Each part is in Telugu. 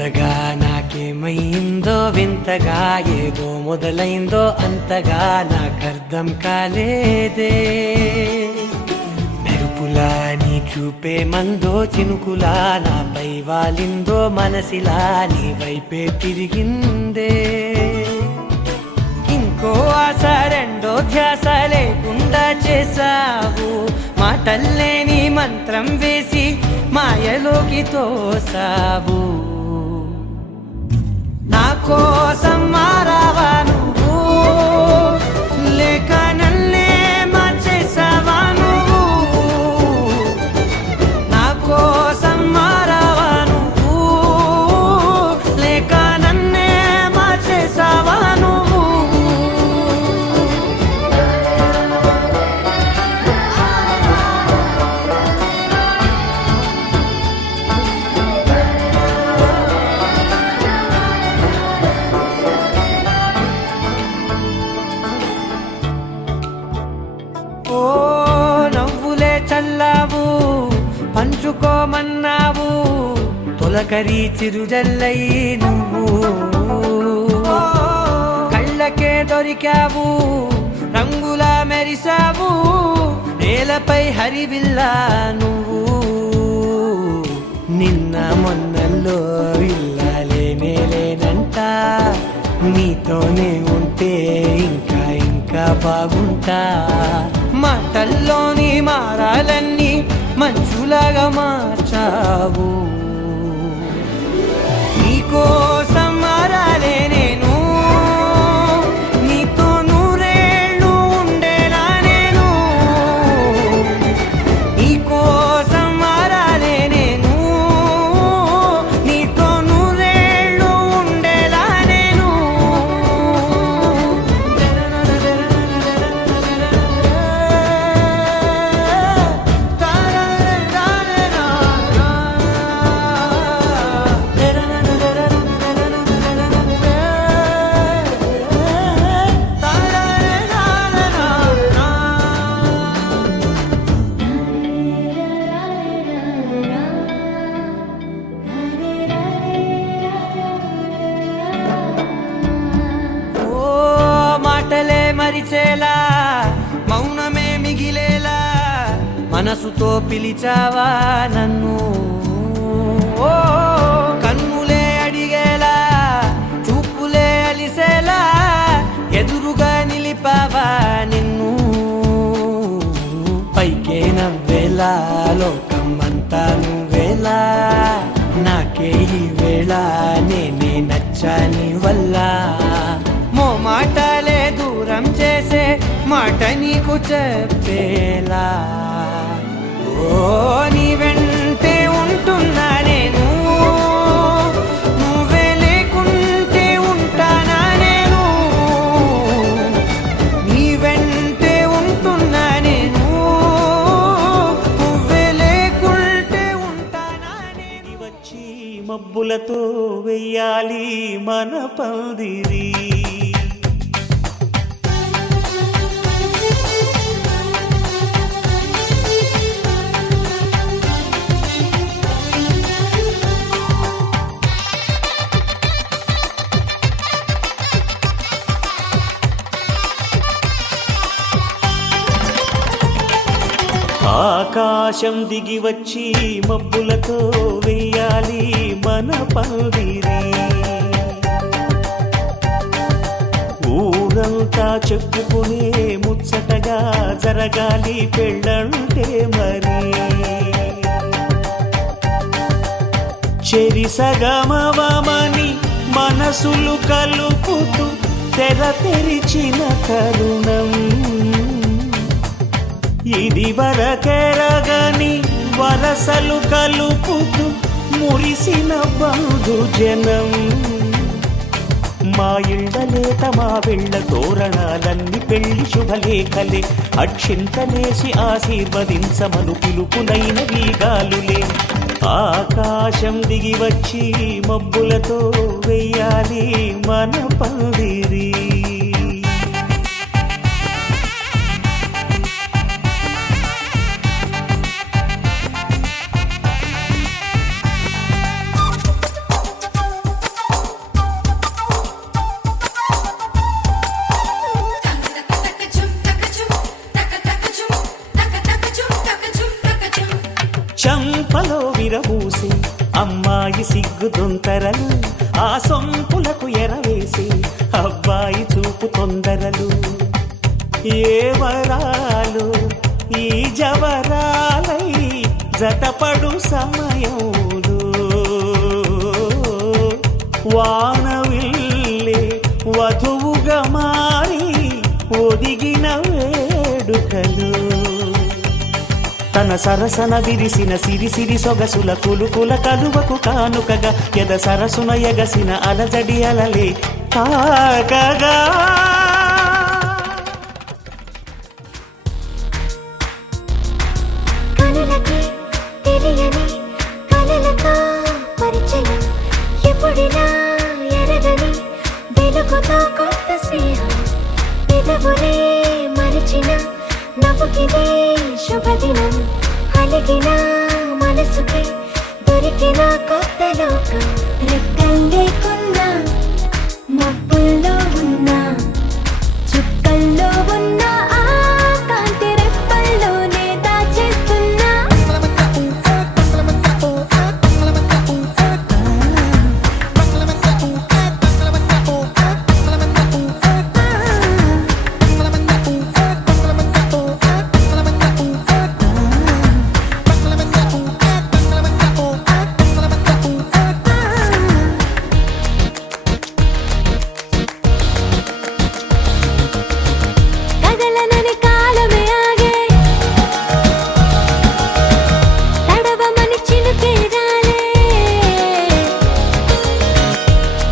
కొత్తగా నాకేమైందో వింతగా ఏదో మొదలైందో అంతగా నాకర్థం కాలేదే మెరుపులా నీ చూపే మందో చినుకులా నాపై వాలిందో మనసిలా నీ వైపే తిరిగిందే ఇంకో ఆశ రెండో ధ్యాస లేకుండా చేసావు మాటల్లేని మంత్రం వేసి మాయలోకి తోసావు నా కోసం మారావా నువ్వు లేక నన్నే మార్చేసావా నువ్వు నా కోసం మారావా నువ్వు లేక నన్నే మార్చేసావా నువ్వు ఓ నవ్వులే చల్లావు పంచుకోమన్నావు తొలకరి చిరుజల్లై నువ్వు కళ్ళకే దొరికావు రంగులా మెరిసావు నేలపై హరివిల్లా నువ్వు నిన్న మొన్నల్లో ఇల్లాలేనే లేనంట నీతోనే ఉంటే ఇంకా ఇంకా బాగుంటా మాటల్లోని మారాలన్నీ మంచులాగా మార్చావు నీకోసం మారాలే నేను నీతో నూరేళ్ళు ఉండేనా నేను నీకోసం మారాలే నేను నీతో నూరేళ్ళు ఉండేలా నేను మాటలే మరిచేలా మౌనమే మిగిలేలా మనసుతో పిలిచావా నన్ను ఓ కన్నులే అడిగేలా చూపులే అలిసేలా ఎదురుగా నిలిపావా నిన్ను పైకే నవ్వేలా లోకం అంతా నువ్వేలా నాకే ఈ వేళ నేనే నచ్చాని వల్ల మాటలే దూరం చేసే మాట నీకు చెప్పేలా ఓ నీ వెంటే ఉంటున్నా నేను నువ్వే లేకుంటే ఉంటానా నేను నీ వెంటే ఉంటున్నా నేను నువ్వే లేకుంటే ఉంటానా నేను వచ్చి మబ్బులతో వెయ్యాలి మన పందిరి ఆకాశం దిగి వచ్చి మబ్బులతో వెయ్యాలి మన పందిరి ఊరంతా చెప్పుకునే ముచ్చటగా జరగాలి పెళ్ళంటే మరి చెరిసగమవమని మనసులు కలుపుతూ తెర తెరిచిన తరుణం ఇది వరకెరగని వరసలు కలుపుతూ మురిసిన బంధు జనం మా ఇళ్ళలేత మా వెళ్ళ తోరణాలన్నీ పెళ్లి శుభలేఖలే అక్షింతలేసి ఆశీర్వదించమను పిలుపునైన వీగాలులే ఆకాశం దిగి వచ్చి మబ్బులతో వెయ్యాలి మన పందిరి విరబూసి అమ్మాయి సిగ్గు దొంతరలు ఆ సొంపులకు ఎరవేసి అబ్బాయి చూపు తొందరలు ఏ వరాలు ఈ జవరాలై జతపడు సమయంలో వానవిల్లే వధువుగా మారి ఒదిగిన వేడుకలు తన సరసన విరిసిన సిరిసిరి సొగసుల కులుకుల కలువకు కానుకగా ఎద సరసున ఎగసిన అలజడి అలలే తాకగా కనులకి తెలియని కలలతో పరిచయం ఎప్పుడినా ఎరగని వెలుగుతో కొత్త స్నేహం పెదవులే మరిచిన నవ్వుకిదే శుభదినం అలిగిన మనసుకి దొరికిన కొత్త లోకం రెక్కలేకున్నా మబ్బుల్లో ఉన్నా చుక్కల్లో ఉన్న ఆ కాంతి రెప్పల్లోనే దాచేస్తున్నా కదలనని కాలమే ఆగే తడవమని చినుకే రాలే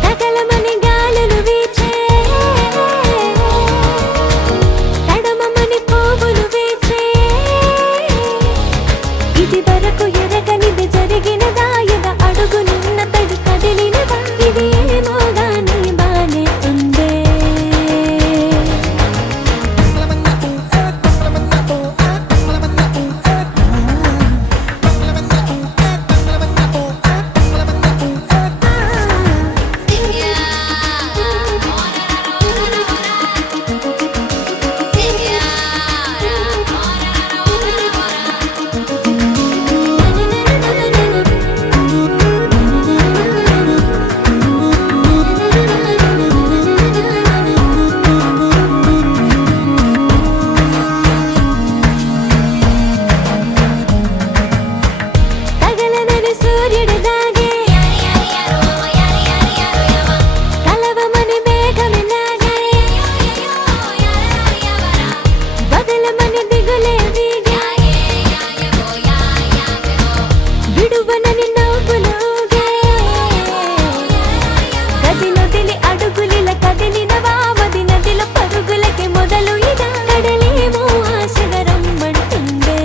తగలమని గాలులు వీచే తడమమని పువ్వులు వీచే ఇది వరకు ఎరగనిది జరిగినదా ఎద అడుగు నిన్న తడి కదిలినదా ఇది ఏమో గాని బానే ఉందే తగలనని సూర్యుడు దాగే కలవమని మేఘమిలాగే బదలమని దిగులే వీగే విడువనని నవ్వులోగే గదినొదిలి అడుగులిల కదిలినవా మది నదిల పరుగులకి మొదలు ఇదా కడలేమో ఆశగా రమ్మంటుందే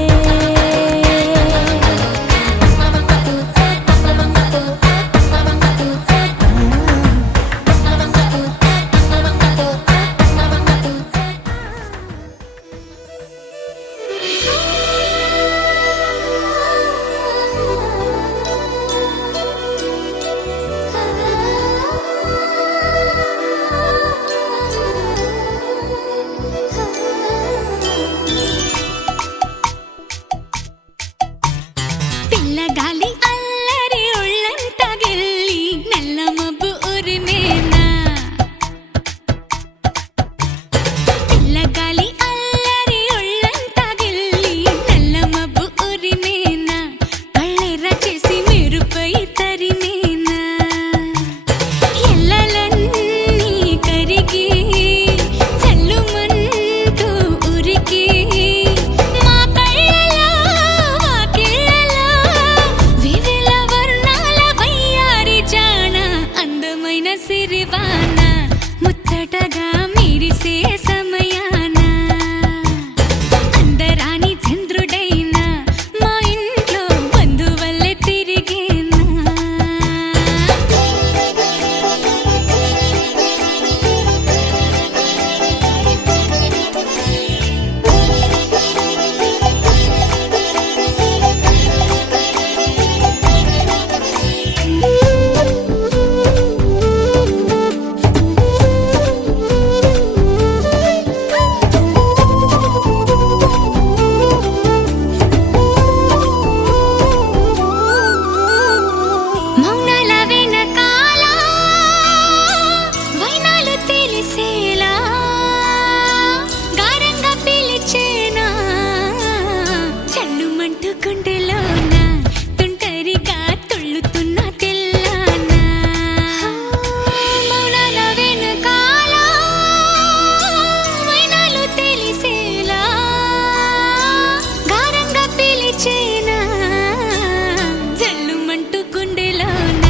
అంటూ గుండెలోన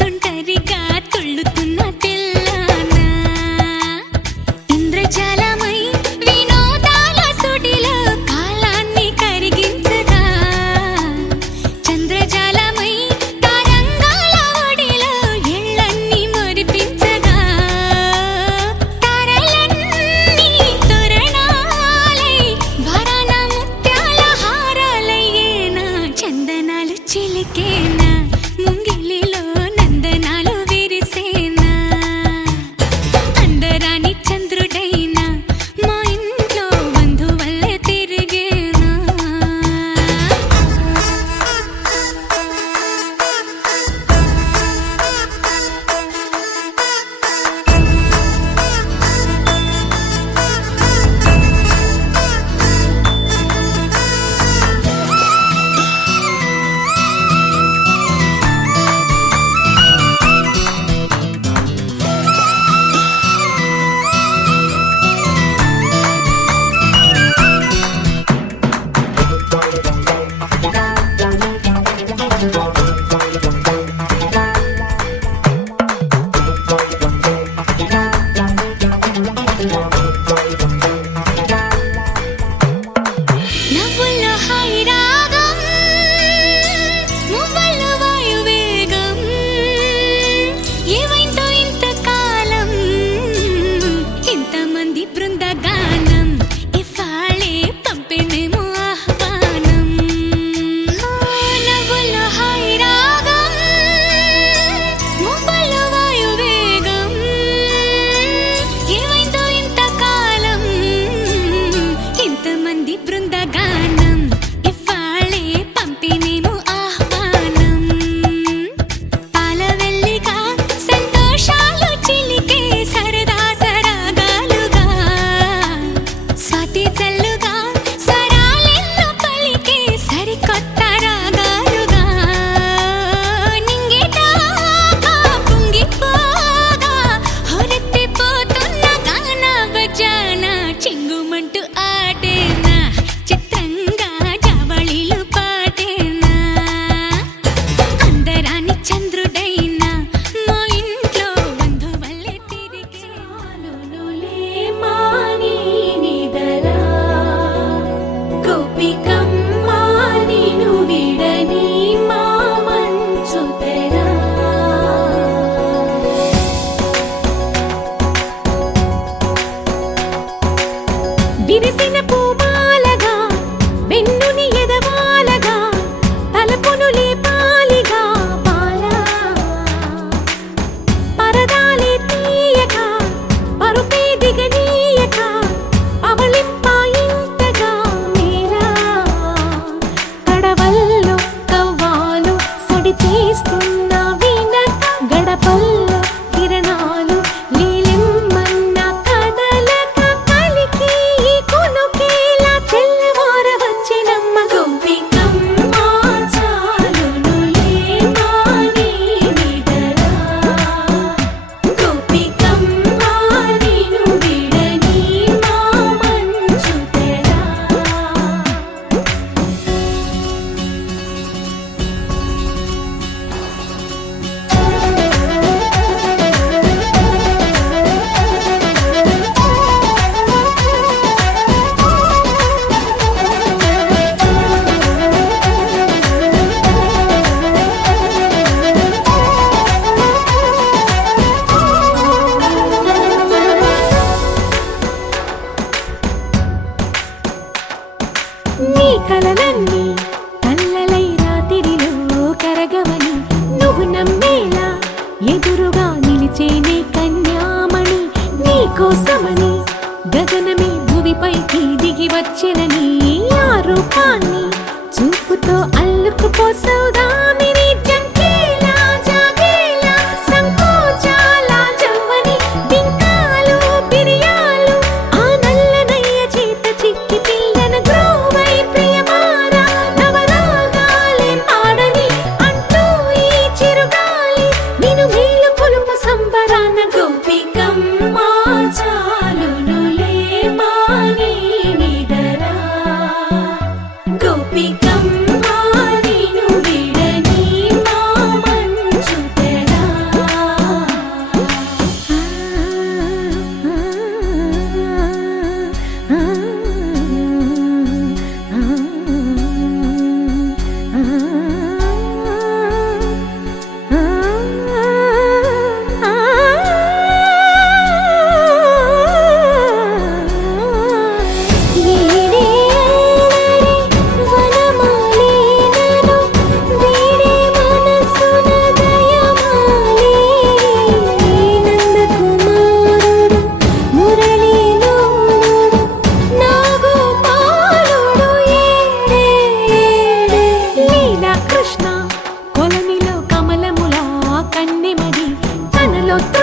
తొంటరిగా తుళ్ళుతున్న తెల్లాన ఇంద్రజాలమై వినోదాల సుడిలో కాలాన్ని కరిగించగా చంద్రజాలమై తరంగాల ఒడిలో ఎళ్ళన్ని మురిపించగా తారలన్నీ తోరణాలై వరాన ముత్యాల హారాలయ్యేనా చందనాలు చిలికేనా ముంగిలిలో నందనాలు విరిసేనా అందరాని చంద్రుడైనా మా ఇంట్లో బంధువల్లే తిరిగేనా నవ్వుల్లో హాయి రాగం మువ్వల్లో వాయువేగం ఏవైందో ఇంతకాలం ఇంతమంది బృందగానం ఇవాళే పంపిణేమో ఆహ్వానం నవ్వుల్లో హాయి రాగం మువ్వల్లో వాయువేగం ఏవైందో ఇంతకాలం ఇంతమంది బృందగానం ఇవాళే పంపిణేమో ఆహ్వానం పాలవెల్లిగా సంతోషాలు చిలికే సరదా సరాగాలుగా స్వాతి చల్లుగా స్వరాలెన్నో పలికే సరికొత్త రాగాలుగా నింగిదాకా పొంగిపోగా హొరెత్తిపోతున్న గాన బజాన చింగుమంటూ ఆడేనా చిత్రంగా జావళిలు పాడేనా అందరాని చంద్రుడైనా మా ఇంట్లో బంధువల్లే తిరిగేనులే మాని నిదరా గోపికమ్మ నిను విడని మా మంచు తెరా విరిసిన పూమాలగా వెన్నుని ఎదవాలగా తలపును లేపాలిగా బాలా పరదాలే తీయక పరుపే దిగనీయక అవళింపాయింతగా మేరా కడవల్లో కవ్వాలు సడి చేస్తున్న వినక గడపల్లో కిరణాలు నీలిమ్మన్న కదలక కలికి ఈ కొనుకేలా తెల్లవార వచ్చినమ్మ గోపికమ్మ చాలునులే మాని నిదరా గోపికమ్మ నిను విడని మా మంచు తెరా నీ కలలన్నీ కల్లలై రాత్రిలో కరగవని నువ్వు నమ్మేలా ఎదురుగా నిలిచేనే కన్యామణి నీ కోసమని గగనమే భువిపైకి దిగి వచ్చినని ఆ రూపాన్ని చూపుతో అల్లుకుపోసౌదామిని జంకేలా జాగేలా సంకోచాల జవ్వని బింకాలు బిరియాలు ఆ నల్లనయ్య చేత చిక్కి పిల్లన గ్రోవై ప్రియమారా నవరాగాలే పాడని అంటూ ఈ చిరుగాలి నిను మేలు పొలుపు సంబరాన గోపికమ్మ చాలునులే మాని నిదరా గోపికమ్మ నిను విడని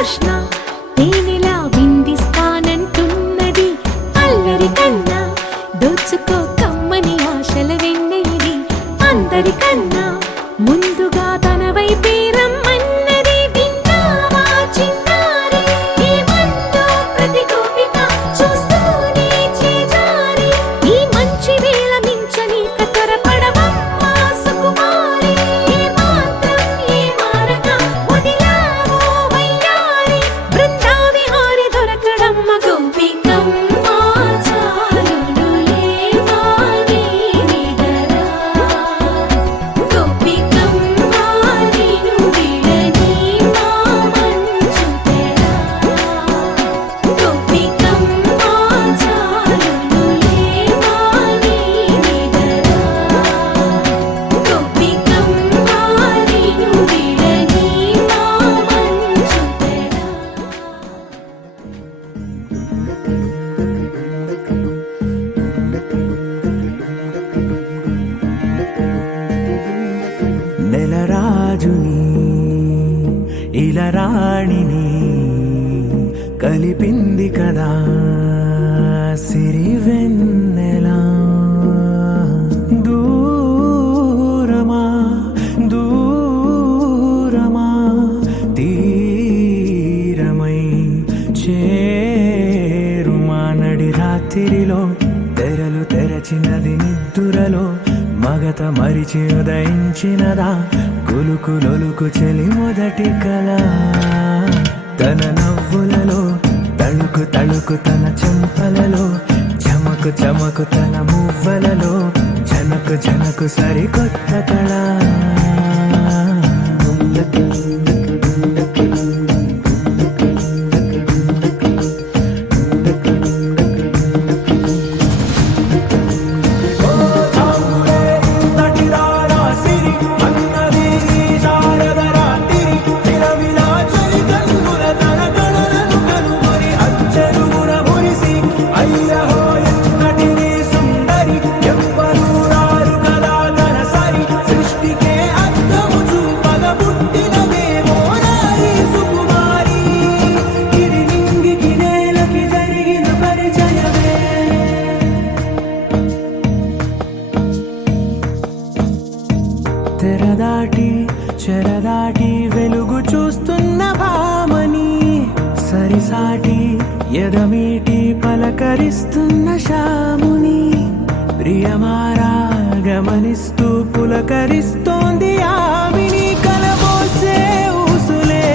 కృష్ణ తేనెలా విందిస్తానంటున్నది అల్లరి కన్నా దోచుకో కమ్మని ఆశల వెన్నెది అందరికన్నా ముందుగా తన వైపే రమ్మన్నది విన్నావా చిన్నారి ఈ మందో ప్రతి గోపిక చూస్తూనే చేజారి ఈ మంచి వేళ మించని కతరపడవమ్మా సుకుమారి ఏ మాత్రం ఏ మారక వదిలావో వయ్యారి బృందావిహారి దొరకడమ్మ గోపికమ్మ చాలునులే మాని నిదరా గోపికమ్మ నిను విడని మా మంచు తెరా గోపికమ్మ చాలునులే మాని నిదరా గోపికమ్మ నిను విడని మా మంచు తెరా నెలరాజుని ఇలరాణిని కలిపింది కదా సిరివెన్నెలా దూరమా దూరమా తీరమై చేరుమా నడి రాత్రిలో తెరలు తెరచినది నిద్దురలో మగత మరిచి ఉదయించినదా కులుకు లొలుకు చెలి మొదటి కళ తన నవ్వులలో తళుకు తళుకు తన చెంపలలో చమకు చమకు తన మువ్వలలో జనకు జనకు సరికొత్త కళ తెరదాటి చెరదాటి వెలుగు చూస్తున్న భామని సరిసాటి ఎదమీటి పలకరిస్తున్న శాముని ప్రియమారా గమనిస్తూ పులకరిస్తోంది ఆవిని కలబోసే ఊసులే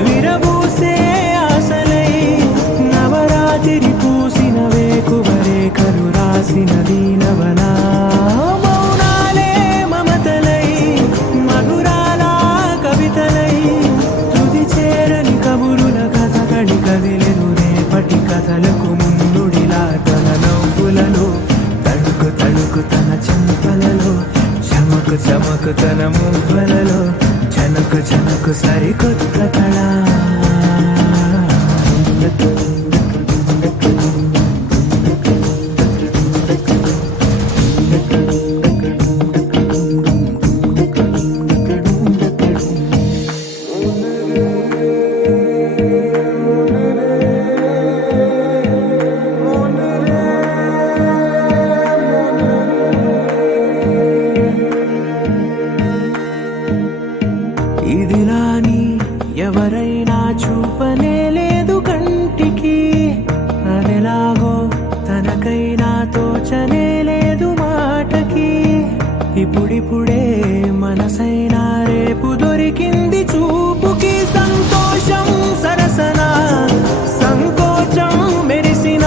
విరబూసే ఆశలై నవరాత్రి పూసిన వేకువరేఖలు రాసిన దీనవనా మౌనాలే మమతలై మధురాల కవితలై తుది చేరని కబురుల కథ కడి కదిలెను రేపటి కథలకు ముందుడిలా తన నవ్వులలో తళుకు తళుకు తన చెంపలలో చమకు చమకు తన మువ్వలలో జనకు జనకు సరికొత్త కళ ఇదిలాని ఎవరైనా చూపనే లేదు కంటికి అదెలాగో తనకైనా తోచనే లేదు మాటకి ఇప్పుడిప్పుడే మనసైనా రేపు దొరికింది చూపుకి సంతోషం సరసన సంకోచం మెరిసిన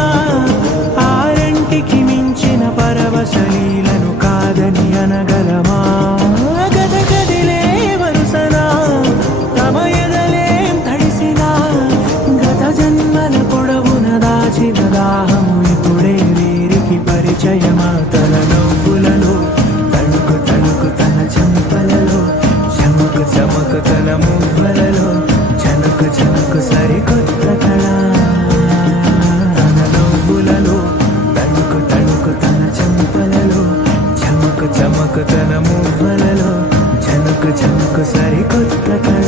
ఆరంటికి మించిన పరవశలీలను కాదని అనగలమా గద గదిలే వరుసనా తమ ఎదలేం తడిసినా గత జన్మల పొడవున దాచిన దాహము ఇప్పుడే వీరికి పరిచయమా తన నవ్వులలో తణుకు తణుకు తన చెంపలలో చమకు చమకు తన మువ్వలలో చనుకు చనుకు సరికొత్త కళ తన నవ్వులలో తణుకు తణుకు తన చెంపలలో చమకు చమకు తన మువ్వలలో చనుకు చనుకు సరికొత్త కళ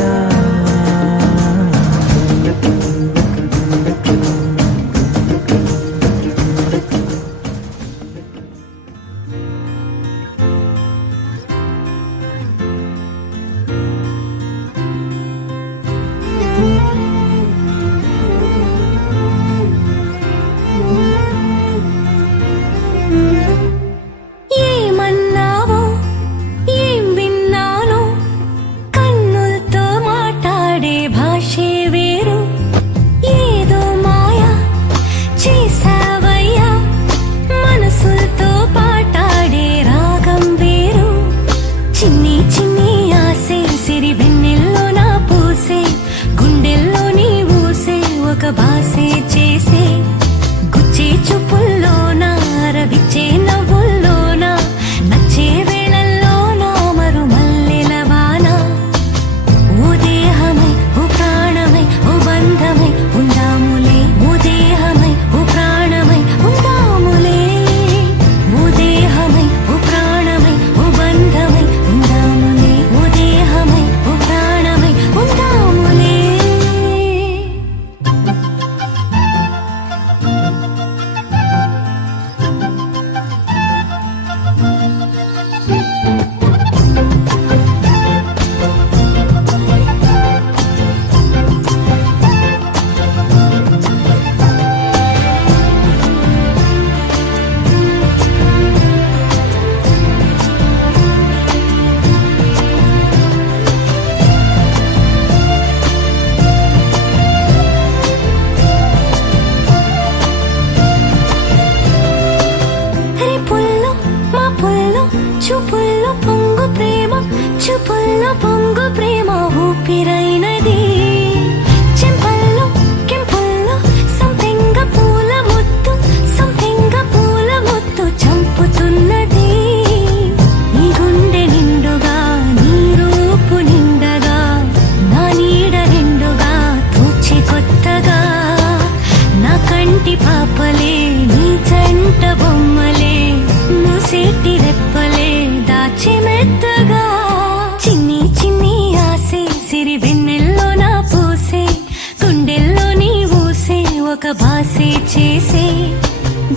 భాసే చేసే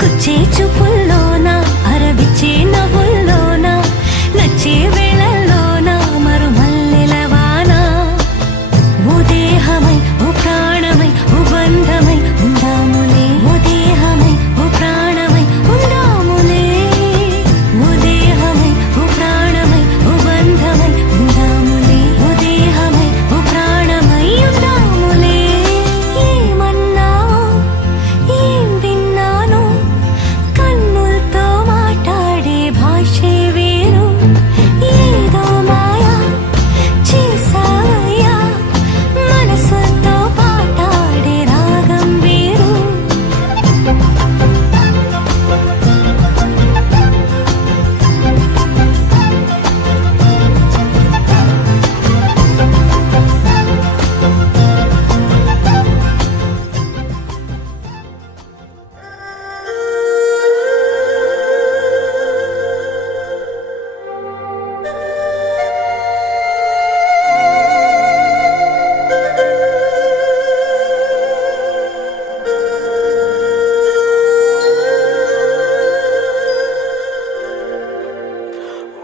గుచ్చే చూపుల్లోన అరవిచ్చే నవ్వుల్లోన నచ్చే వేళల్లోన మరుమల్లెల వాన ఓ దేహమై ఓ ప్రాణమై ఓ బంధమై ఉందాములే ఓ దేహమై ఓ ప్రాణమై ఉందాములే ఓ దేహమై ఓ ప్రాణమై ఓ బంధమై ఉందాములే ఓ దేహమై ఓ ప్రాణమై ఉందాములే ఏమన్నావు ఏం విన్నాను కన్నులతో మాట్లాడే భాషే వేరు ఏదో మాయా చేసావయ్యా మనసుతో పాటాడే రాగం వేరు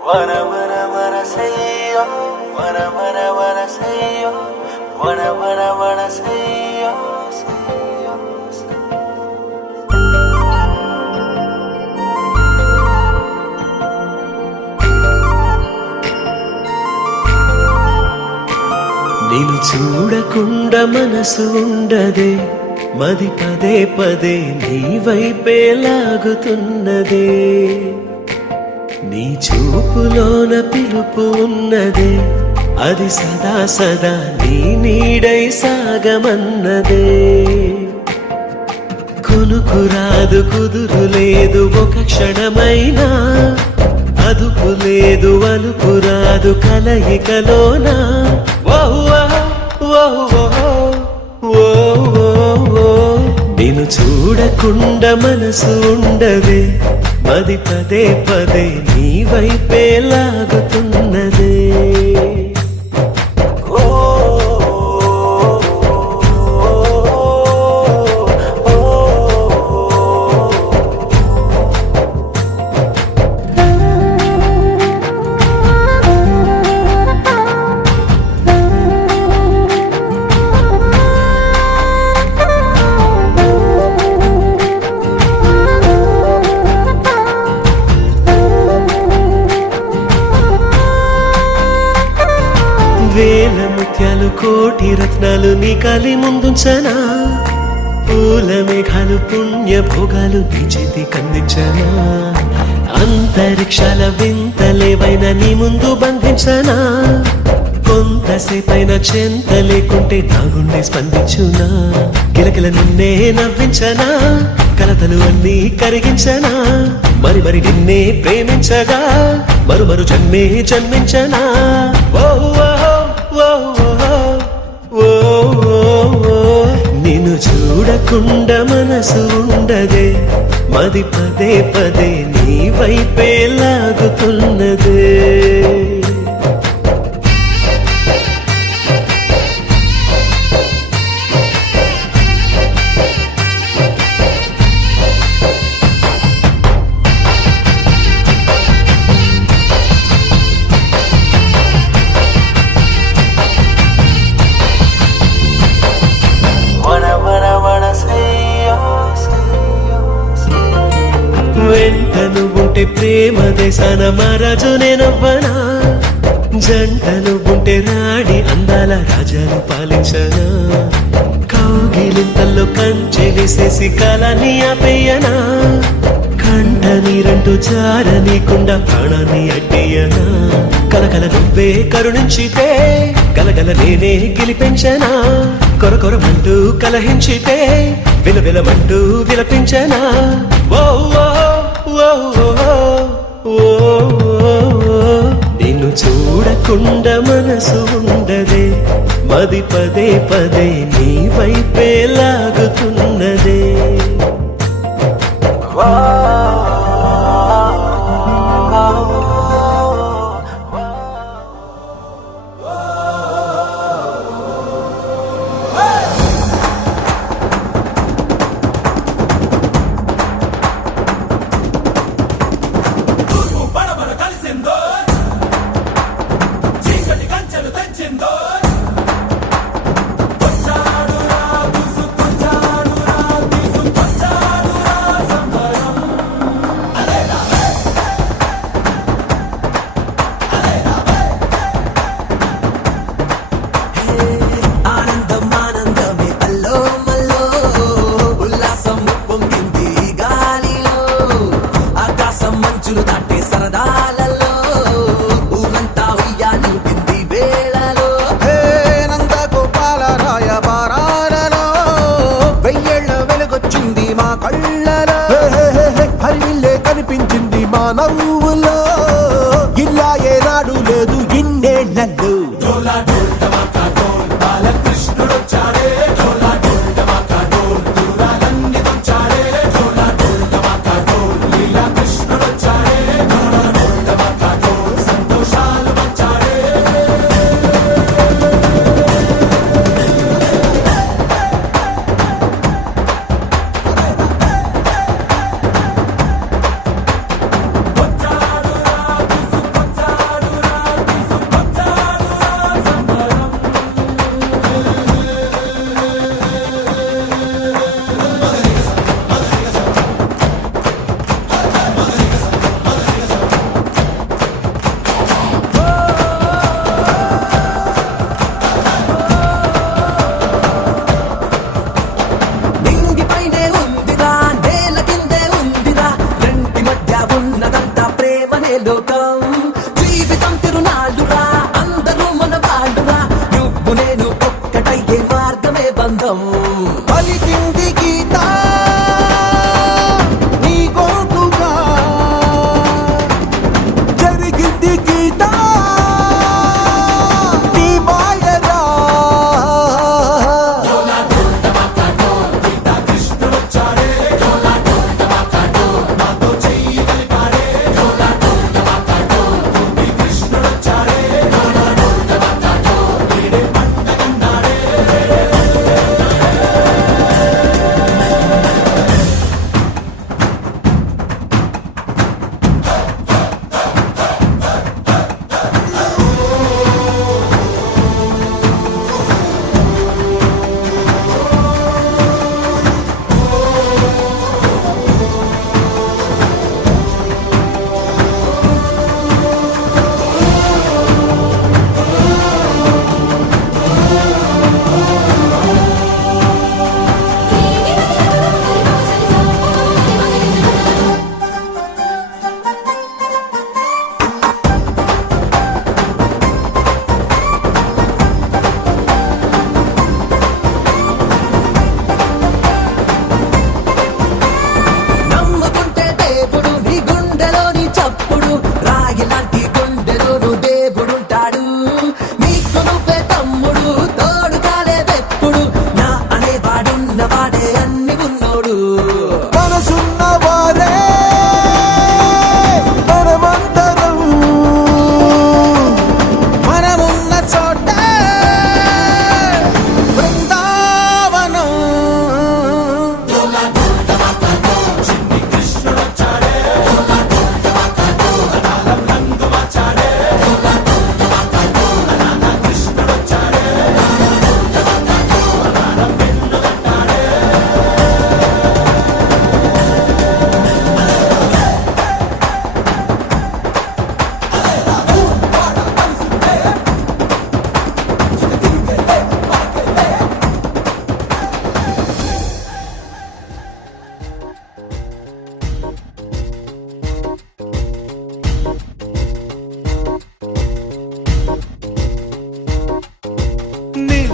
వర వర వర సయ్యో వర వర వర సయ్యో వర వర వర సయ్యో సయ్యో నేను చూడకుండా మనసు ఉండదే మది పదే పదే నీ వైపే లాగుతున్నదే నీ చూపులోన పిలుపు ఉన్నదే అది సదా సదా నీ నీడై సాగమన్నదే కొనుకురాదు కుదురు లేదు ఒక క్షణమైనా అదుపు లేదు అలుపు రాదు కలయికలోనా నేను చూడకుండా మనసు ఉండదే మది పదే పదే నీ వైపే లాగుతున్నదే వేల ముత్యాలు కోటి రత్నాలు నీ కాలి ముందుంచనా పూల మేఘాలు పుణ్య భోగాలు నీ చేతి కందించనా అంతరిక్షాల వింతలేవైనా నీ ముందు బంధించనా కొంతసేపైన చెంత లేకుంటే నా గుండె స్పందించునా కిలకిల నిన్నే నవ్వించనా కలతలు అన్నీ కరిగించనా మరి మరి నిన్నే ప్రేమించగా మరు మరు జన్మే జన్మించనా నిన్ను చూడకుండా మనసు ఉండదే మది పదే పదే నీ వైపే లాగుతున్నదే వెంటను ఉంటే ప్రేమ దేశాన మహారాజు నేనవ్వనా జంటను ఉంటే రాణి అందాల రాజాను పాలించనా కౌగిలింతల్లో కంచె వేసేసి కాలాన్ని ఆపేయనా కంట నీరంటూ జారనీకుండా ప్రాణాన్ని అడ్డేయనా కలకల నువ్వే కరుణించితే గలగల నేనే గెలిపించనా కొరకొరమంటూ కలహించితే విలవిలమంటూ విలపించనా నిన్ను చూడకుండా మనసు ఉండదే మది పదే పదే నీ వైపే లాగుతున్నదే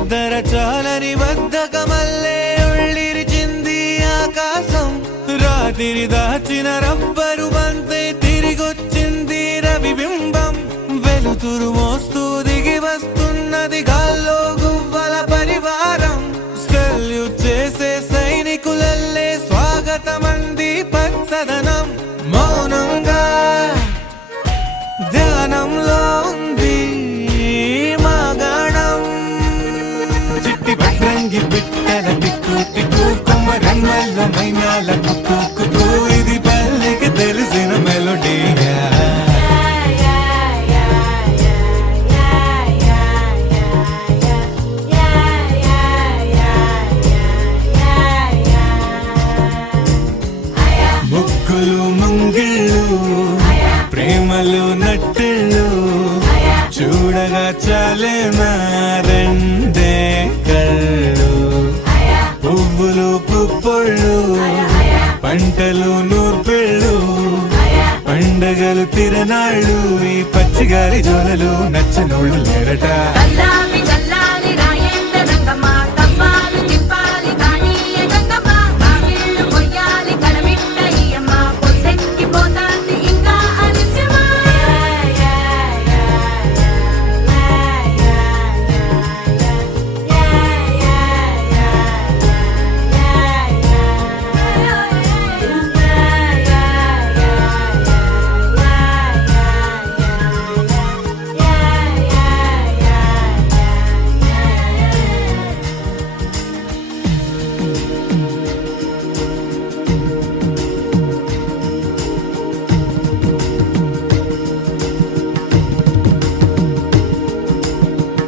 నిద్ర చాలని బద్ధకమల్లే ఉళ్ళిరిచింది ఆకాశం. రాత్రి దాచిన రబ్బరు బంతే తిరిగొచ్చింది రవిబింబం. వెలుతురు మోస్తూ దిగి వస్తున్నది గాల్లో గువ్వల పరివారం. సెల్యూట్ చేసే సైనికులల్లే స్వాగతమంది పచ్చదనం. మౌనంగా ధ్యానంలో ఉంది మాగాణం. చిట్టి భద్రంగి బిట్టల టిక్కు టిక్కు కొమ్మ రంగల్ల మైనాల కుక్కు కుక్కు. ఇది పల్లెకి తెలిసిన మెలోడీగా. ముగ్గులు ముంగిళ్ళు ప్రేమలు నట్టిళ్ళు చూడగా చాలేనా రెండే కళ్ళు. పువ్వులు పుప్పొళ్ళు పంటలు నూర్పిళ్ళు పండగలు తిరనాళ్ళు. ఈ పచ్చిగారి జోలలు నచ్చనోళ్ళు లేరట. చల్లాలి చల్లాలి రాయేంద్ర రంగమ్మ తవ్వాలి తిప్పాలి కానీయ గంగమ్మ కావిళ్ళు కొయ్యాలి కడమిట్ట ఈయమ్మ పొద్దెక్కి పోతాంది ఇంకా అలస్యమా.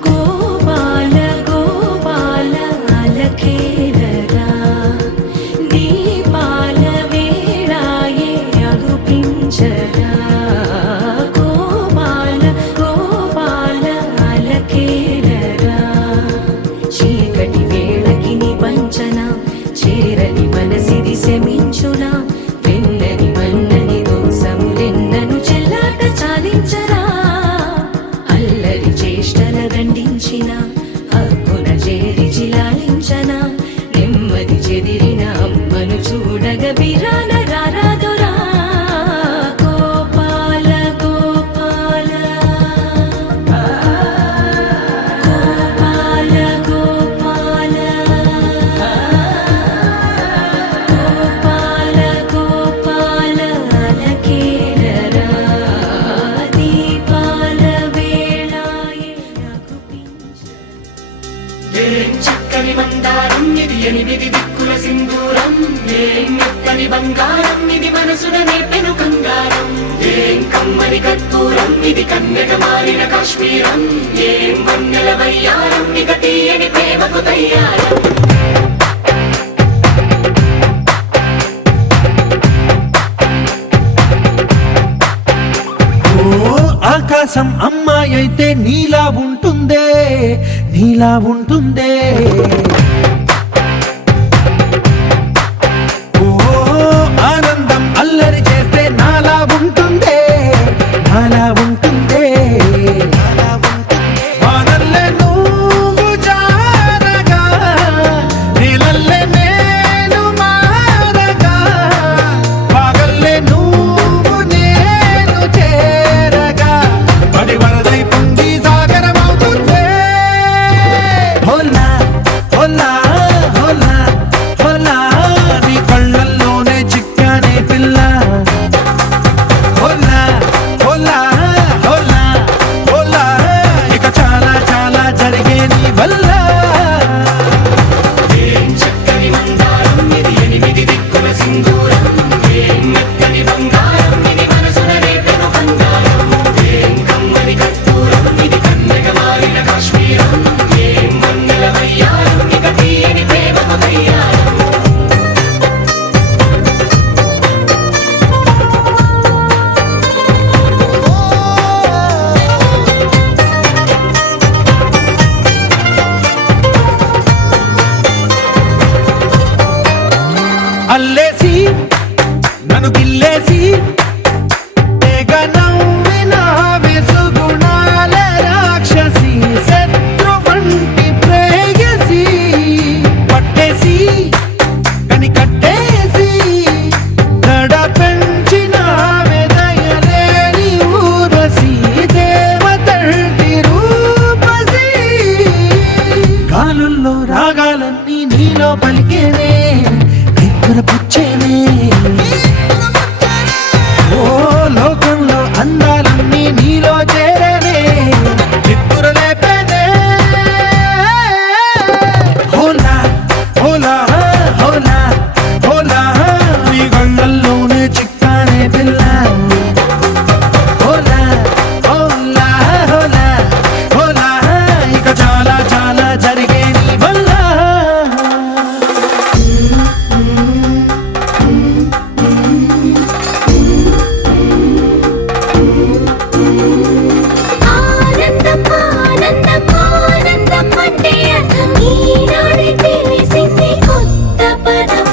గోపాల గోపాల అలకేలరా దీపాల వేళాయే అగుపించరా. గోపాల గోపాల అలకేలరా చీకటి వేళకి నిబంచన చేరని మనసిది శమించున. వెన్నని మన్నని దోసములెన్నను చెల్లాట చాలించరా. అల్లరి చేష్టల దండించిన హక్కున చేరి చిలాలించన. నెమ్మది చెదిరిన అమ్మను చూడగ బిరాన రారాదురా. గోపాల గోపాల గోపాల గోపాల గోపాల గోపాల అలకేలరా దీపాల వేళాయే అగుపించరా. ఏం చక్కని మందారం ఇది ఎనిమిది దిక్కుల సింధూరం. ఏం మెత్తని బంగారం ఇది మనసున నేపెను కంగారం. ఏం కమ్మని కర్పూరం ఇది కన్నెగ మారిన కాశ్మీరం. ఏం వన్నెల వయ్యారం ఇక తీయని ప్రేమకు తయ్యారం. ఆకాశం అమ్మాయి అయితే నీలా ఉంటుందే నీలా ఉంటుందే. ఓ ఆనందం అల్లరి చేస్తే నాలా ఉంటుందే నాలా ఉంటుందే. వానల్లే నువ్వు జారగా నీలల్లే నేను మారగా. పగల్లే నువ్వు నేను చేరగా పడి వరదై పొంగి సాగరమవుతుందే. హోలా హోలా రాగంలో రాగాలన్నీ నీలో పలికేనే నిద్ర పుచ్చేనే ఓ లోకంలో అందాలన్నీ నీలో చేరేనే నిద్ర లేపేనే హోలా హోలా హోలా హోలా నీ గంగల్లోనే చిక్కానే పిల్ల హోలా హోలా హోలా హోలా ఇక చాలా చాలా జరిగే నీ వల్ల ఆనందం ఆనందం ఆనందం అంటే అర్థం ఈనాడే తెలిసింది కొత్త పదం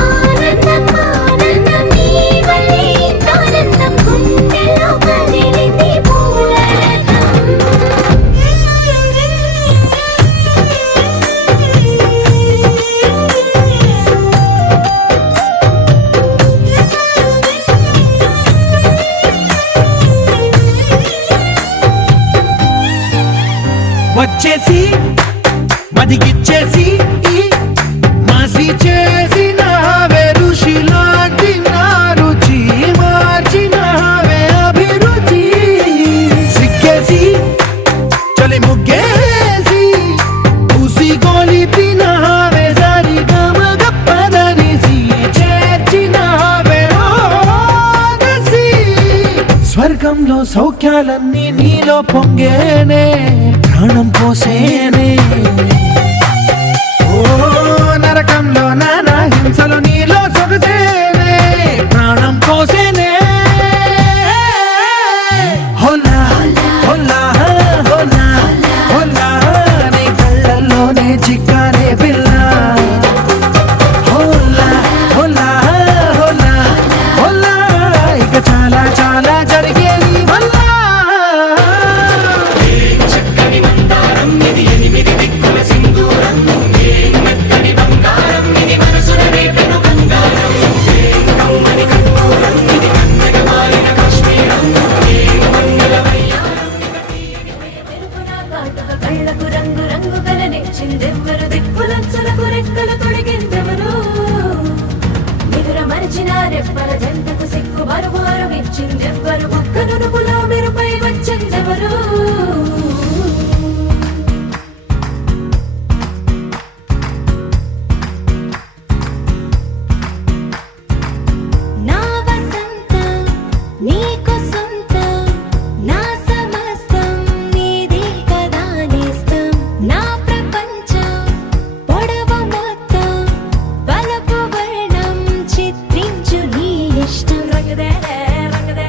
ఆనందం ఆనందం నీ వల్లే ఇంత ఆనందం గుండెల్లో కదిలింది వచ్చేసి మదిగిచ్చేసి మాసి చేసిన ఋషి లాంటి నా రుచి మార్చిన అభిరుచి సిక్కేసి చలి ముగ్గేసి పూసి గోలిపిన జారి గమ గప్పదనిసి చేర్చిన స్వర్గంలో సౌఖ్యాలన్నీ నీలో పొంగేనే ప్రాణం పోసేనే ఓ నరకంలో నానా హింసలు నీలో సొగసేనే ప్రాణం పోసేనే హోలా హోలా హోలా హోలా నీ కళ్ళల్లోనే చిక్కానే పిల్ల హోలా హోలా హోలా హోలా ఇక చాలా చాలా జరిగే నీ వల్ల చక్కని మందారం ఇది ఎనిమిది దిక్కుల సింధూరం ఏం మెత్తని బంగారం ఇది మనసున రేపెను బంగారం ఏం కమ్మని కర్పూరం ఇది కన్నెగ మారిన కాశ్మీరం ఏం మంగళ వయ్యారం మెరుపున కాటుక కళ్ళకు రంగు రంగు కలనిచ్చిందెవ్వరు దిక్కులచ్చులకు రెక్కలు తొడిగిందెవరు నిదుర మరిచిన రెప్పల జంటకు సిగ్గు మరుమారు ఇచ్చిందెవ్వరు ఒక్క నునుపులో మెరుపై వచ్చిందెవరు నా వసంతం నీకు సొంతం నా సమస్తం నీది కదా నేస్తం నా ప్రపంచం పొడవు మొత్తం వలపు వర్ణం చిత్రించు నీ ఇష్టం రంగదే రంగదే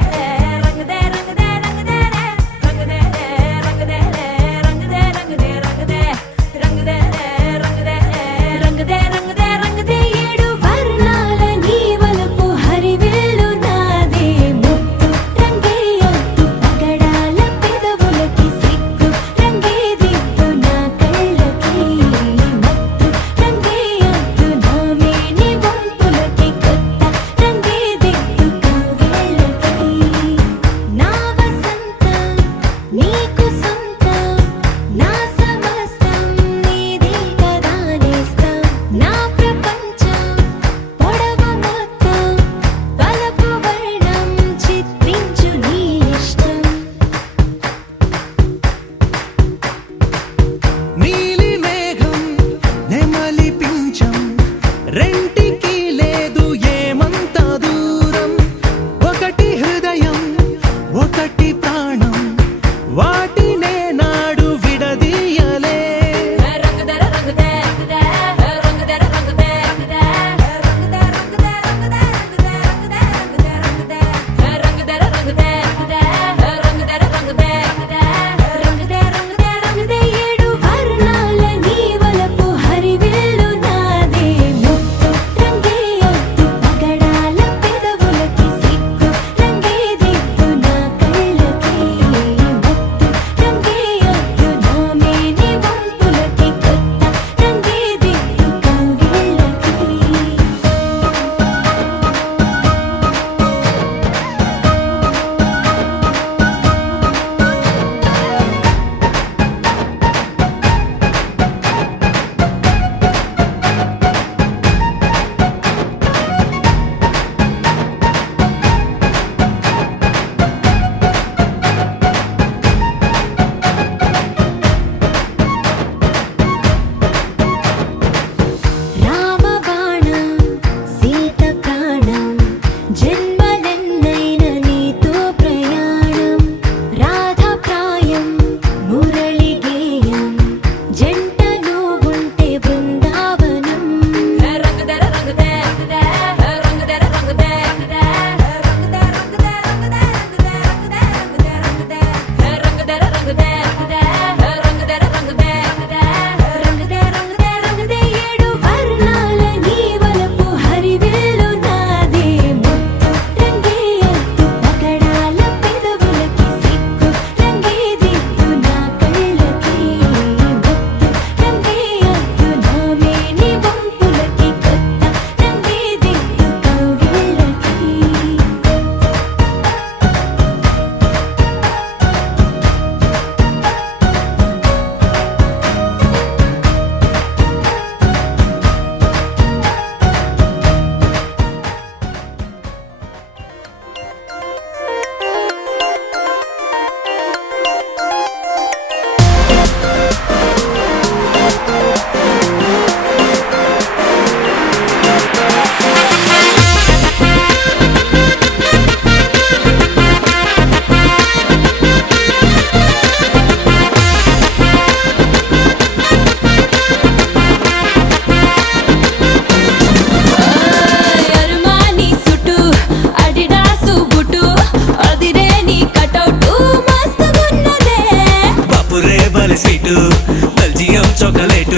చాక్లెట్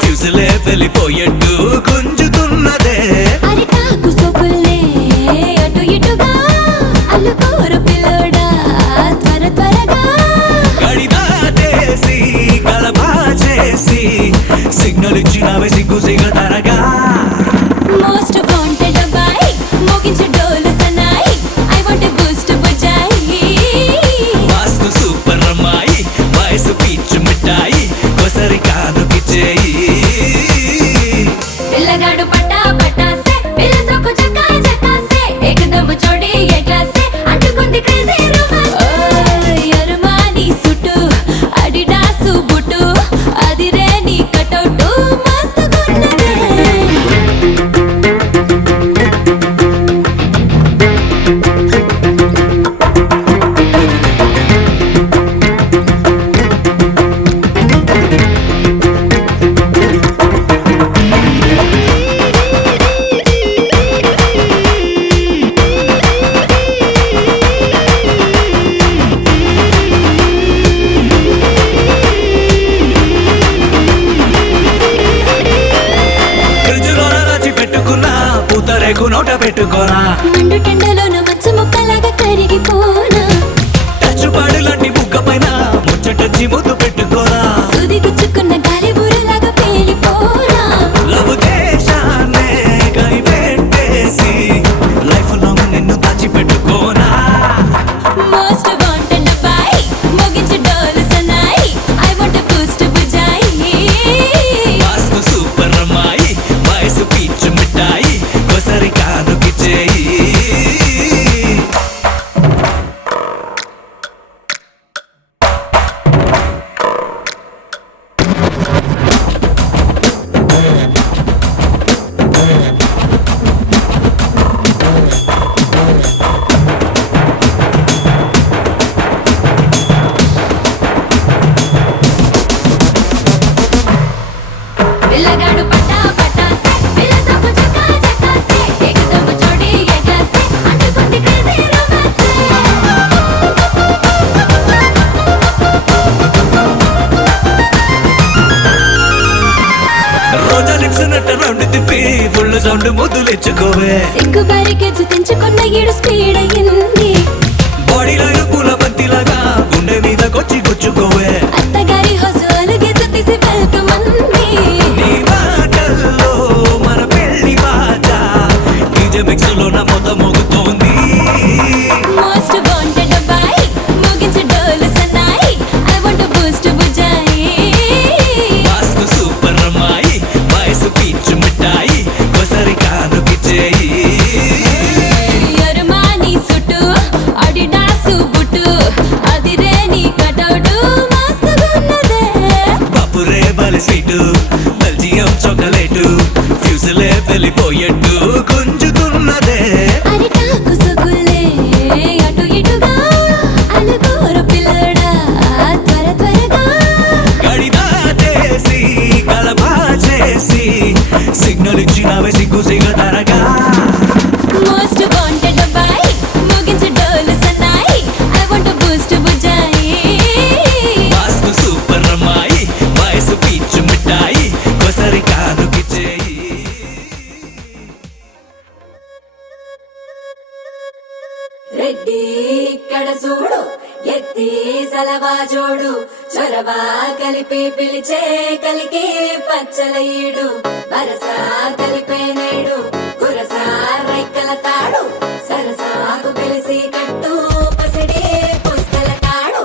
ఫ్యూజులే వెళ్ళిపోయేట్టు గుంజుతున్నదే అరిటాకు సొకుల్లే అటు ఇటుగా అల్లుకోరు పిల్లోడా త్వర త్వరగా గడిదాటేసి గలబా చేసి సిగ్నల్ ఇచ్చినవే సిగ్గు సిగతరగా మోస్ట్ వాంటెడ్ అబ్బాయి మోగించే డోలు సన్నాయి I want Boost Bujjai vastu super అమ్మాయి వయసు పీచు మిఠాయి కొసరి కానుకి చేయి పిల్లగాడు పట్టా పట్టాసే పిల్ల సొక్కు చక్కా చక్కాసే ఏకదమ్ జోడి ఏ క్లాసే అంటుకుంది క్రేజీ రొమాన్స్ ఓయ్ అరుమాని సుట్టు అడిడాసు బుట్టు అదిరే నీ కటౌటు మస్తుగున్నదే ఫ్రిడ్జ్లో రాచి పెట్టుకున్నా పూతరేకు నోట పెట్టుకోనా మండు టెండలోన మచ్చ ముక్కలాగా కరిగిపోనా టచ్చుపాడు లాంటి బుగ్గ పైన ముచ్చటచ్చి ముద్దు పెట్టుకోనా సుదిగుచ్చుకున్న గాలి బురలాగా పేలిపోనా లవ్ దేశాన్నే కనిపెట్టేసి లైఫ్ లాంగ్ నిన్ను దాచి పెట్టుకోనా మోస్ట్ వాంటెడ్ అబ్బాయి మోగించే డోలు సన్నాయి I want Boost Bujjai vastu super అమ్మాయి వయసు పీచు మిఠాయి కొసరి కానుకి చేయి పిల్లగాడు పట్టా పట్టాసే పిల్ల సొక్కు చక్కా చక్కాసే ఏకదమ్ జోడి ఏ క్లాసే అంటుకుంది క్రేజీ రొమాన్స్ రోజా లిప్స్ నట్ట రౌండ్ తిప్పి ఫుల్ సౌండ్ ముద్దులు ఇచ్చుకోవే సిగ్గు బారికేజ్ తెంచుకున్న ఈడు స్పీడ్ అయింది బాడీలో పూల బంతిలాగా గుండె మీదకొచ్చి గుచ్చుకోవే అత్తగారి హౌస్ అలుగే తీసి వెల్కమ్ అంది నీ మాటల్లో మన పెళ్లి బాట డీజే మిక్స్ లో నా మొత్తం మోగుతోంది మోస్ట్ వాంటెడ్ అబ్బాయి మోగించే డోలు సన్నాయి I want Boost Bujjai vastu super అమ్మాయి వయసు పీచు మిఠాయి కొసరి కానుకి చేయి అరుమాని సుట్టు అడిడాసు బుట్టు అదిరే నీ కటౌటు మస్తుగున్నదే పప్పురే బలి స్వీటు బెల్జియం చాక్లెట్ ఫ్యూజులే వెళ్ళిపోయేట్టు గుంజుతున్నదే అరిటాకు సొకుల్లే అటు ఇటుగా అలుకోరు పిల్లడా త్వర త్వరగా గడిదాటేసి గలబా చేసి సిగ్నల్ ఇచ్చినవే సిగ్గు సిగతరగా మోస్ట్ వాంటెడ్ అబ్బాయి మోగించే డోలు సన్నాయి I want Boost Bujjai vastu super అమ్మాయి వయసు పీచు మిఠాయి కొసరి కానుకి చేయి రెడ్డి ఇక్కడ చూడు ఎత్తి సలవా జోడు చొరవ కలిపి పిలిచే కలికి పచ్చల ఈడు వరస కలిపే నేడు గురస రైకల తాడు సరసాకు పిలిసి కట్టు పసిడి పుస్తల తాడు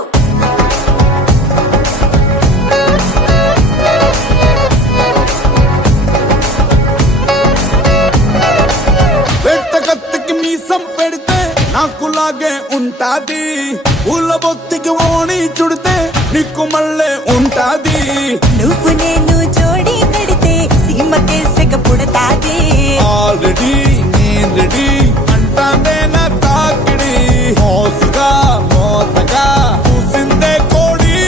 పెట్ట కత్తికి మీసం పెడితే నాకులాగే ఉంటాది పూల బొత్తికి ఓణి చుడితే నీకు మళ్ళీ ఉంటాది నువ్వు నేను జోడి కడితే సీమకే సెగ పుడతాది ఆల్రెడీ నేను రెడీ అంటాందే నా తాకిడి మోసుగా మోతగా చూసిందే కోడి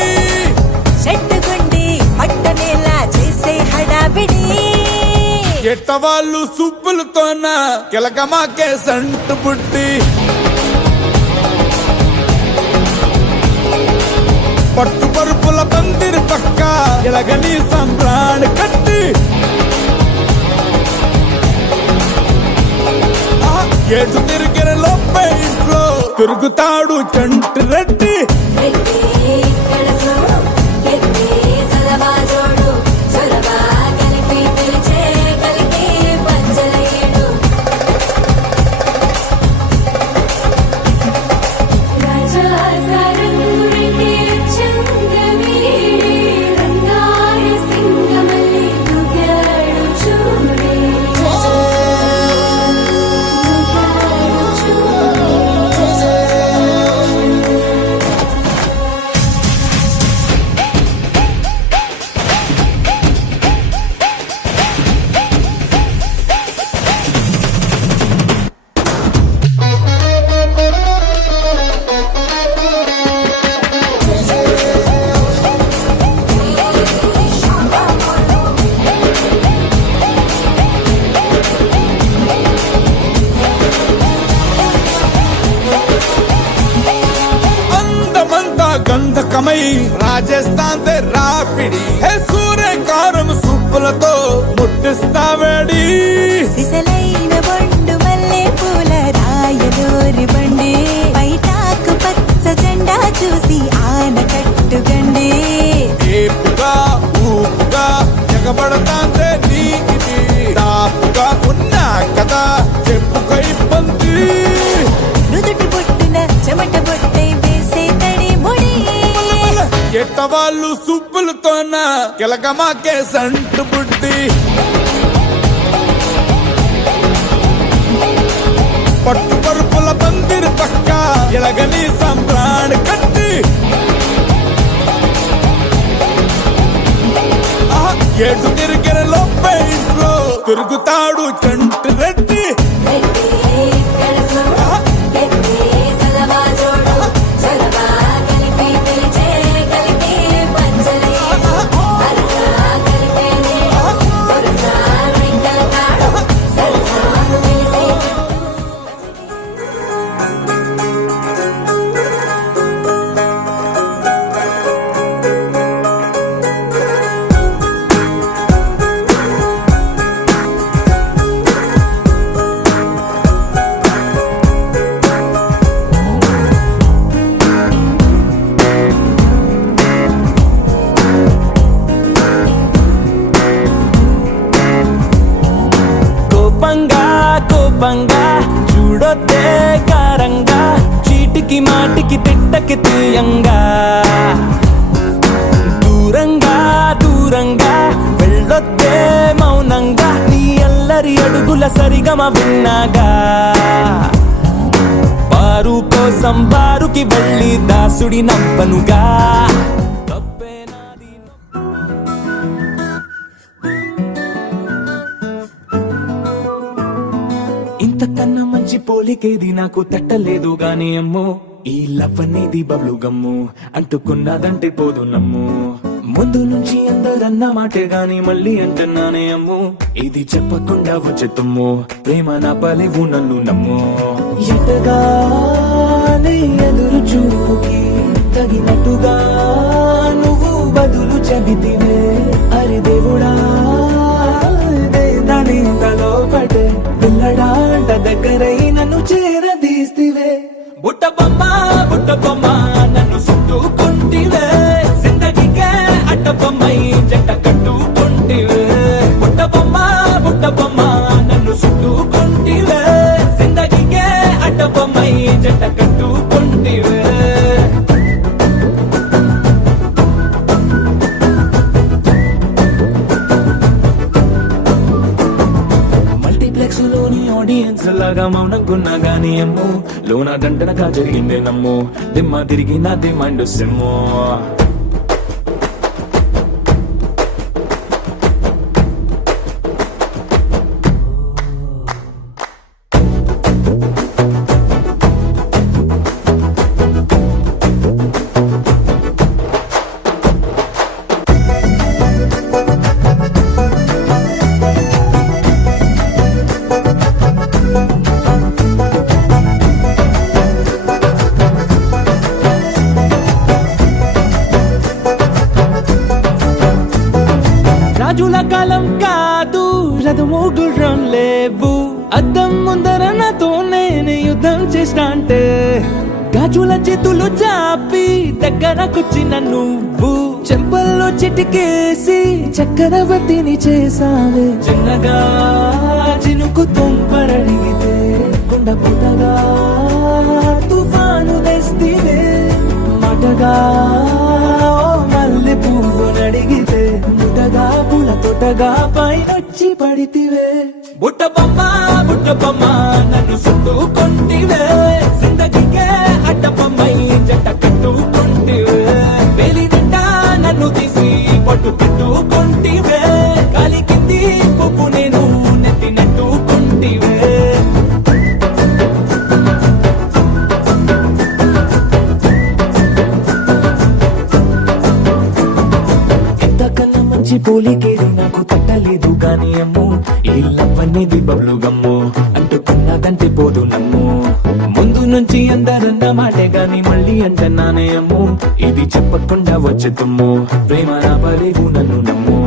చెట్టుగుండి పట్టనేలా చేసే హడావిడి ఎట్ట వాళ్ళు సుబ్బులతోన కిలకమాకే సంటు పుట్టి పట్టు పరుపుల పందిరి పక్క ఎలగని సంబ్రాణి కట్టి ఏడు తిరిగిన లోపే ఇంట్లో తిరుగుతాడు చంటి రెడ్డి. రెడ్డి ఇక్కడ చూడు ఎత్తి సలవా జోడు చొరవా కలిపి పిలిచే కలికి పంచలయ్యడు. రాజా సారంగు రెడ్డి చంగవీడి రంగారి సింగమల్లి దుగాడు చూడే దుగాడు చూడే. అందమంతా గంధకమై రాజస్థాన్ రాపిడి హే సూర్యకారం సుప్పులతో ముట్టిస్తావేడి. సిసలైన బొండు మల్లె పూల రాయలూరి బండి బయటాకు పచ్చ జెండా చూసి ఆనకట్టుగండి. ఏపుగా ఊపుగా ఎగబడతాందే నీకిది దాపుగా ఉన్నా కదా చెప్పుకో ఇబ్బంది. నుదుటి బొట్టున చెమట బొట్టై వేసే తడి ముడి ఎట్టవాళ్ళు సుబ్బులతోన కిలకమాకే సంటు బుడ్డి. పట్టు పరుపుల పందిరి పక్క ఎలగని సంబ్రాణి కట్టి ఏడు తిరిగిన లోపే ఇంట్లో తిరుగుతాడు చంటి రెడ్డి. రెడ్డి ఇక్కడ చూడు ఎత్తి సలవా జోడు చొరవా కలిపి పిలిచే కలికి పంచలయ్యడు. అరసా కలిపే నేడు వరసా రింగల తాడు సరసాను పిలిసే కోపంగా కోపంగా చూడొద్దే కారంగా చీటికి మాటికి తిట్టకి తీయంగా దూరంగా దూరంగా వెళ్ళొద్దే మౌనంగా నీ అల్లరి అడుగుల సరిగమ విన్నాగా పారు కోసం బారుకి వెళ్ళి దాసుడి నవ్వనుగా. తప్పే నాది ఇంతకన్నా మంచి పోలికేది నాకు తట్టలేదు గాని అమ్మో ఈ లవ్ అనేది బబ్లు గమ్ము అంటుకున్నదంటే పోదు నమ్ము. ముందు నుంచి అందరన్న మాటే గాని మళ్ళీ అంటున్నానే అమ్ము ఇది చెప్పకుండా వచ్చే తుమ్ము ప్రేమ నా పలేవు నన్ను నమ్ము. ఎటగానే ఎదురు చూపుకి తగినట్టుగా నువ్వు బదులు చెబితివే. అరే దేవుడా దాని తలో పడే పిల్లడాంట దగ్గరై నన్ను చేరదీస్తివే. బుట్ట బొమ్మ నన్ను చుట్టుకుంటివే జిందగీకే అట్ట బొమ్మై జంట కట్టుకుంటివే. బుట్ట బొమ్మ నన్ను చుట్టుకుంటివే జిందగీకే అట్ట బొమ్మై జంట కట్టుకుంటివే. మల్టీప్లెక్స్ లోని ఆడియన్స్ లాగా మౌనంకున్నా గానీ అమ్ము లోన దండనగా జరిగిందే నమ్ము దిమ్మ తిరిగి నాదే మైండ్ సిమ్ము. రాజుల కాలం కాదు రథము గుర్రం లేవు అద్దం ముందర నాతో నేను యుద్ధం చేస్తా అంటే గాజుల చేతులు చాపి దగ్గరకొచ్చిన నువ్వు చెంపల్లో చిటికేసి చక్రవర్తిని చేసావే చిన్నగా చినుకు తుంపరడిగితే కుండ పుటగా తుఫాను తెస్తివే మాటగా మల్లె పువ్వు నడిగితే ముటగా పుల తొటగా పైనొచ్చి పడితివే బుట్ట బొమ్మ నన్ను చుట్టుకొంటివే జిందగీకే అడ్డపమ్మై జంట కట్టుకొంటివే వేలి నిండా నన్ను తీసి పట్టు పెట్టుకొంటివే గాలి కింది పువ్వు నేను నెత్తినట్టుకొంటివే ఎంతకన్నా మంచి పోలికేది నాకు తట్టలేదు గాని అమ్మో ఈ లవ్ అనేది బబ్లు గమ్ము అంటుకున్నదంటే పోదు నమ్ము ముందు నుంచి అందరన్న మాటే గాని మళ్ళీ అంటున్నానే అమ్ము ఇది చెప్పకుండా వచ్చే తుమ్ము ప్రేమ రాబలేవు నన్ను నమ్ము